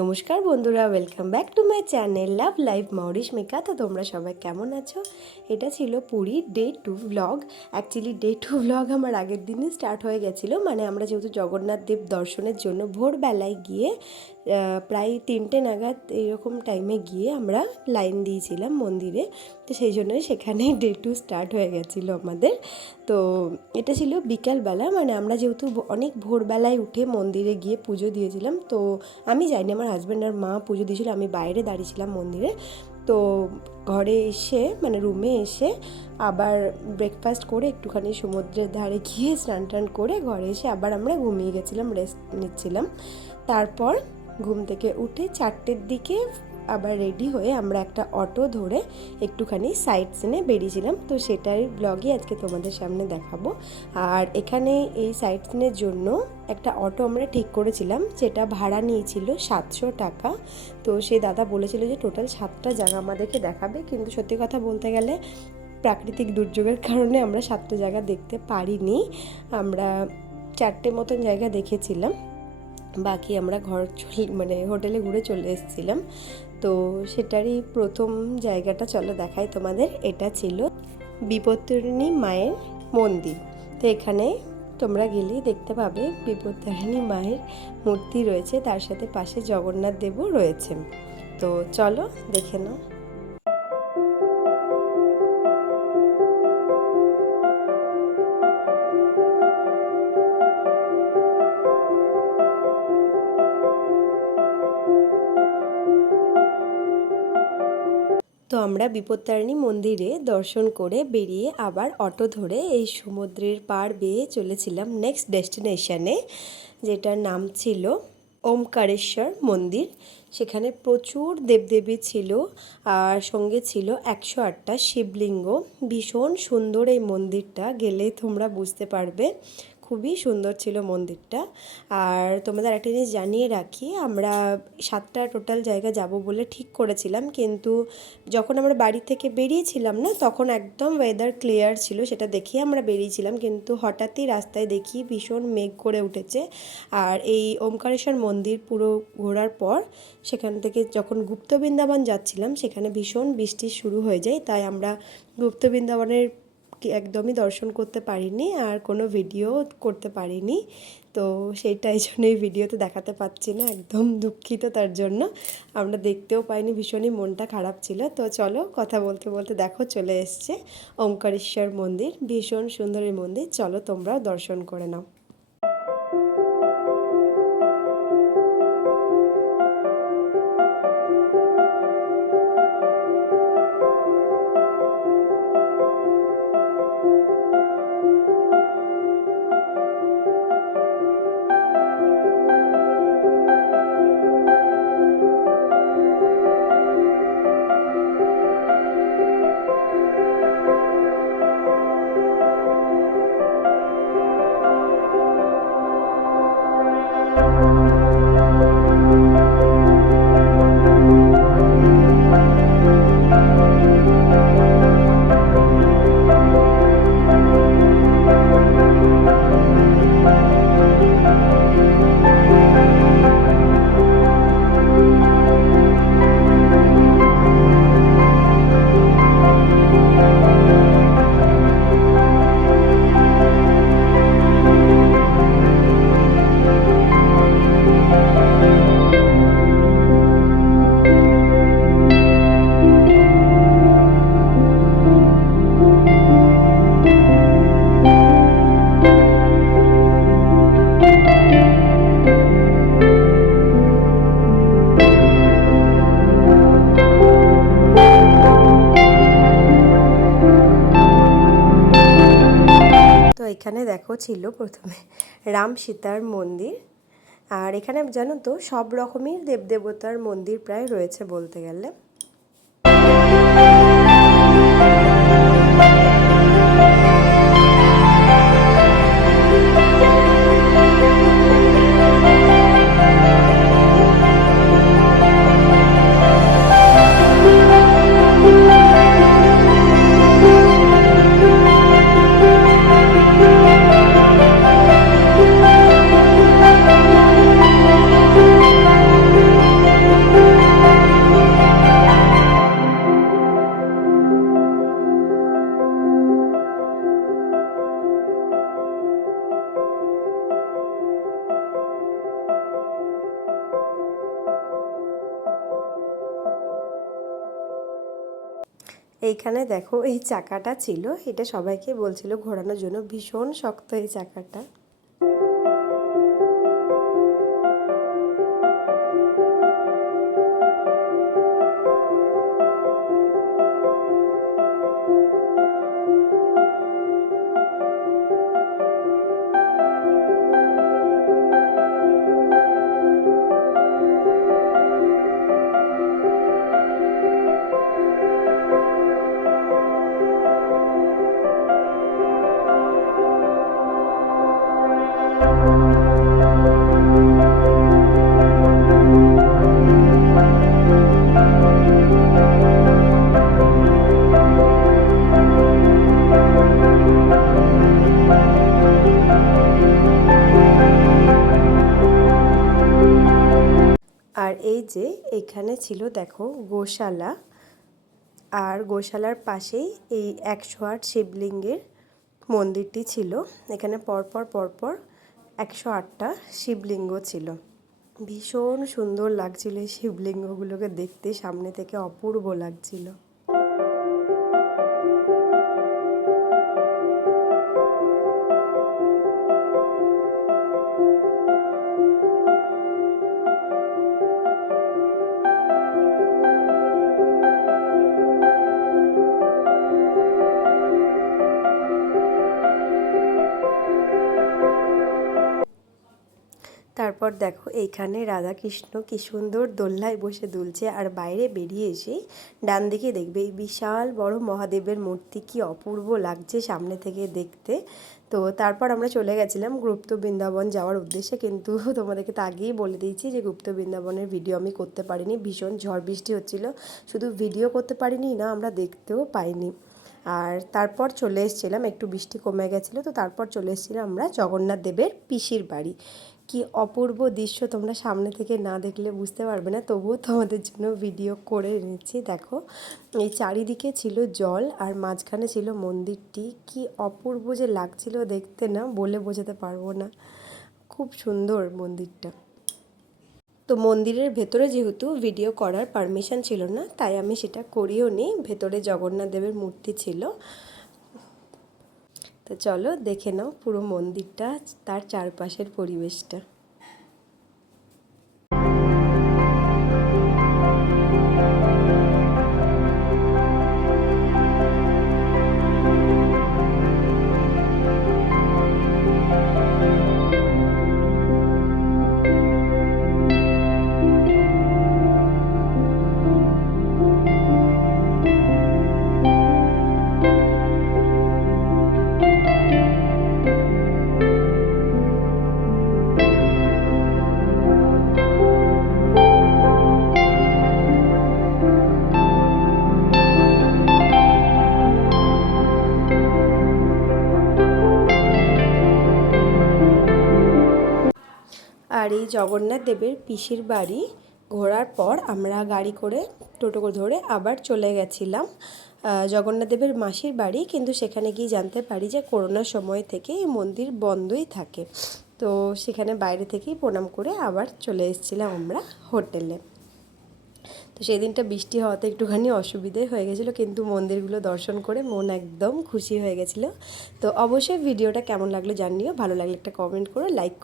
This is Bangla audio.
নমস্কার বন্ধুরা, welcome back to my channel love life Mourishmika. তো তোমরা সবাই কেমন আছো? এটা ছিল Puri day 2 vlog. Actually day 2 vlog আমার আগের দিনই স্টার্ট হয়ে গেছিলো। মানে আমরা যেহেতু জগন্নাথ দেব দর্শনের জন্য ভোরবেলায় গিয়ে প্রায় 3টে নাগাদ এইরকম টাইমে গিয়ে আমরা লাইন দিয়েছিলাম মন্দিরে। তো সেই জন্যই সেখানেই ডে 2 স্টার্ট হয়ে গেছিলো আমাদের। তো এটা ছিল বিকালবেলা, মানে আমরা যেহেতু অনেক ভোরবেলায় উঠে মন্দিরে গিয়ে পুজো দিয়েছিলাম। তো আমি যাইনি, আমার হাজব্যান্ড আর মা পুজো দিয়েছিল, আমি বাইরে দাঁড়িয়েছিলাম মন্দিরে। তো ঘরে এসে মানে রুমে এসে আবার ব্রেকফাস্ট করে একটুখানি সমুদ্রের ধারে গিয়ে স্নান টান করে ঘরে এসে আবার আমরা ঘুমিয়ে গেছিলাম, রেস্ট নিচ্ছিলাম। তারপর ঘুম থেকে উঠে 4টের দিকে আবার রেডি হয়ে আমরা একটা অটো ধরে একটুখানি সাইট সিনে বেরিয়েছিলাম। তো সেটার ব্লগই আজকে তোমাদের সামনে দেখাবো। আর এখানে এই সাইট সিনের জন্য একটা অটো আমরা ঠিক করেছিলাম, যেটা ভাড়া নিয়েছিল 700 টাকা। তো সেই দাদা বলেছিল যে টোটাল 7টা জায়গা আমাদেরকে দেখাবে, কিন্তু সত্যি কথা বলতে গেলে প্রাকৃতিক দুর্যোগের কারণে আমরা 7টা জায়গা দেখতে পারিনি। আমরা 4টে মতন জায়গা দেখেছিলাম, বাকি আমরা মানে হোটেলে ঘুরে চলে এসেছিলাম। তো সেটারই প্রথম জায়গাটা চলো দেখাই তোমাদের। এটা ছিল বিপত্তারিণী মায়ের মন্দির। তো এখানে তোমরা গেলেই দেখতে পাবে বিপত্তারিণী মায়ের মূর্তি রয়েছে, তার সাথে পাশে জগন্নাথ দেবও রয়েছে। তো চলো দেখে নাও। তো আমরা বিপত্তারিণী মন্দিরে দর্শন করে বেরিয়ে আবার অটো ধরে এই সমুদ্রের পাড় বেয়ে চলেছিলাম নেক্সট ডেস্টিনেশনে, যেটার নাম ছিল ওমকারেশ্বর মন্দির। সেখানে প্রচুর দেবদেবী ছিল আর সঙ্গে ছিল 108টা শিবলিঙ্গ। ভীষণ সুন্দর এই মন্দিরটা, গেলেই তোমরা বুঝতে পারবে। খুবই সুন্দর ছিল মন্দিরটা। আর তোমাদের একটা জিনিস জানিয়ে রাখি, আমরা 7টা টোটাল জায়গা যাব বলে ঠিক করেছিলাম, কিন্তু যখন আমরা বাড়ি থেকে বেরিয়েছিলাম না, তখন একদম ওয়েদার ক্লিয়ার ছিল, সেটা দেখেই আমরা বেরিয়েছিলাম। কিন্তু হঠাৎই রাস্তায় দেখি ভীষণ মেঘ করে উঠেছে। আর এই ওমকারেশ্বর মন্দির পুরো ঘোরার পর সেখান থেকে যখন গুপ্ত বৃন্দাবন যাচ্ছিলাম, সেখানে ভীষণ বৃষ্টি শুরু হয়ে যায়। তাই আমরা গুপ্ত বৃন্দাবনের একদমই দর্শন করতে পারিনি আর কোনো ভিডিও করতে পারিনি। তো সেইটাই জন্য এই ভিডিওতে দেখাতে পাচ্ছি না, একদম দুঃখিত তার জন্য। আমরা দেখতেও পাইনি, ভীষণই মনটা খারাপ ছিল। তো চলো কথা বলতে বলতে দেখো চলে এসছে ওমকারেশ্বর মন্দির। ভীষণ সুন্দর এই মন্দির, চলো তোমরাও দর্শন করে নাও। এখানে দেখো ছিল প্রথমে রাম সীতার মন্দির। আর এখানে জানো তো সব রকমের দেবদেবতার মন্দির প্রায় রয়েছে বলতে গেলে। এইখানে দেখো এই চাকাটা ছিল, এটা সবাইকে বলছিল ঘোরানোর জন্য, ভীষণ শক্ত এই চাকাটা। আর এই যে এখানে ছিল দেখো গোশালা, আর গোশালার পাশেই এই 108 শিবলিঙ্গের মন্দিরটি ছিল। এখানে পরপর পরপর 108টা শিবলিঙ্গ ছিল। ভীষণ সুন্দর লাগছিল এই শিবলিঙ্গগুলোকে দেখতে, সামনে থেকে অপূর্ব লাগছিল। তারপর দেখো এইখানে রাধাকৃষ্ণ কি সুন্দর দোলনায় বসে দুলছে, আর বাইরে বেরিয়ে এসে ডান দিকে দেখবে এই বিশাল বড় মহাদেবের মূর্তি, কি অপূর্ব লাগছে সামনে থেকে দেখতে। তো তারপর আমরা চলে গেছিলাম গুপ্ত বৃন্দাবন যাওয়ার উদ্দেশ্যে, কিন্তু তোমাদেরকে তো আগেই বলে দিয়েছি যে গুপ্ত বৃন্দাবনের ভিডিও আমি করতে পারিনি, ভীষণ ঝড় বৃষ্টি হচ্ছিল, শুধু ভিডিও করতে পারিনি না, আমরা দেখতেও পাইনি। আর তারপর চলে এসেছিলাম, একটু বৃষ্টি কমে গেছিলো, তো তারপর চলে এসেছিলাম আমরা জগন্নাথ দেবের পিসির বাড়ি। কি অপূর্ব দৃশ্য, তোমরা সামনে থেকে না দেখলে বুঝতে পারবে না, তবুও তোমাদের জন্য ভিডিও করে এনেছি। দেখো এই চারিদিকে ছিল জল, আর মাঝখানে ছিল মন্দিরটি, কি অপূর্ব যে লাগছিল দেখতে, না বলে বোঝাতে পারবো না, খুব সুন্দর মন্দিরটা। তো মন্দিরের ভেতরে যেহেতু ভিডিও করার পারমিশন ছিল না, তাই আমি সেটা করিও নি, ভেতরে জগন্নাথ দেবের মূর্তি ছিল। তো চলো দেখে নাও পুরো মন্দিরটা, তার চারপাশের পরিবেশটা। আর এই জগন্নাথ দেবের পিসির বাড়ি ঘোরার পর আমরা গাড়ি করে টোটো ধরে আবার চলে গেছিলাম জগন্নাথ দেবের মাসির বাড়ি, কিন্তু সেখানে গিয়ে জানতে পারি যে করোনার সময় থেকে এই মন্দির বন্ধই থাকে। তো সেখানে বাইরে থেকেই প্রণাম করে আবার চলে এসেছিলাম আমরা হোটেলে। তো সেই দিনটা বৃষ্টি হওয়াতে একটুখানি অসুবিধে হয়ে গেছিলো, কিন্তু মন্দিরগুলো দর্শন করে মন একদম খুশি হয়ে গেছিলো। তো অবশ্যই ভিডিওটা কেমন লাগলো জানিও, ভালো লাগলে একটা কমেন্ট করো, লাইক করো।